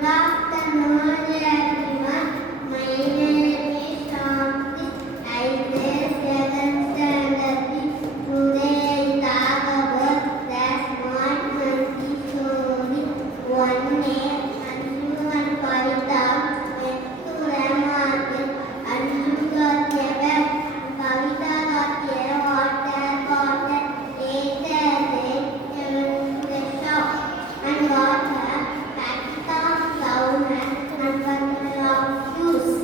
afternoon, everyone. My name is Shanti. I play seventh standard. Today I talk about that one monkey story. One day, Anju and Kavita went to the market. Anju got a bag. Kavita got a water bottle. Later, they went to the shop and got a packet of flour and bundle of juice.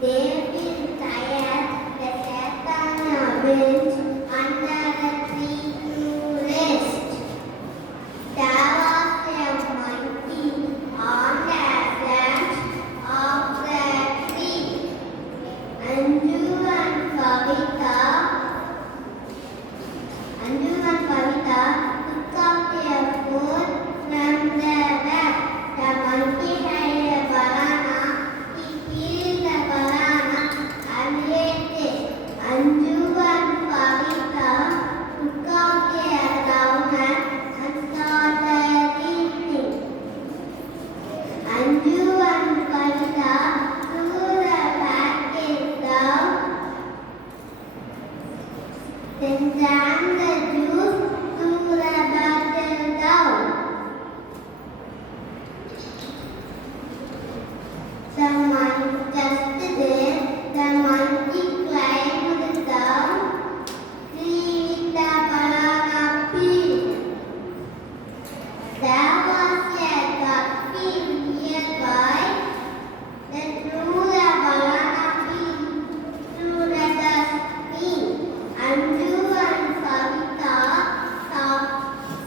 They feel tired. They sat on a bench under a tree to rest. There was a monkey on the branch of the tree. Anju and Kavita took up their food from the bag. The monkey had a banana. He peeled the banana and ate it. Anju and Kavita took out their donut and started eating. Anju and Kavita threw the packet down, then drank the juice threw the bottle down. Just then, the monkey climbed down tree with the banana peel. There was a duckling nearby that threw the banana peel through the dustbin. Anju and Kavita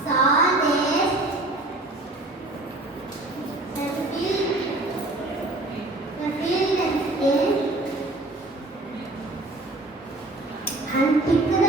saw this and filled and picked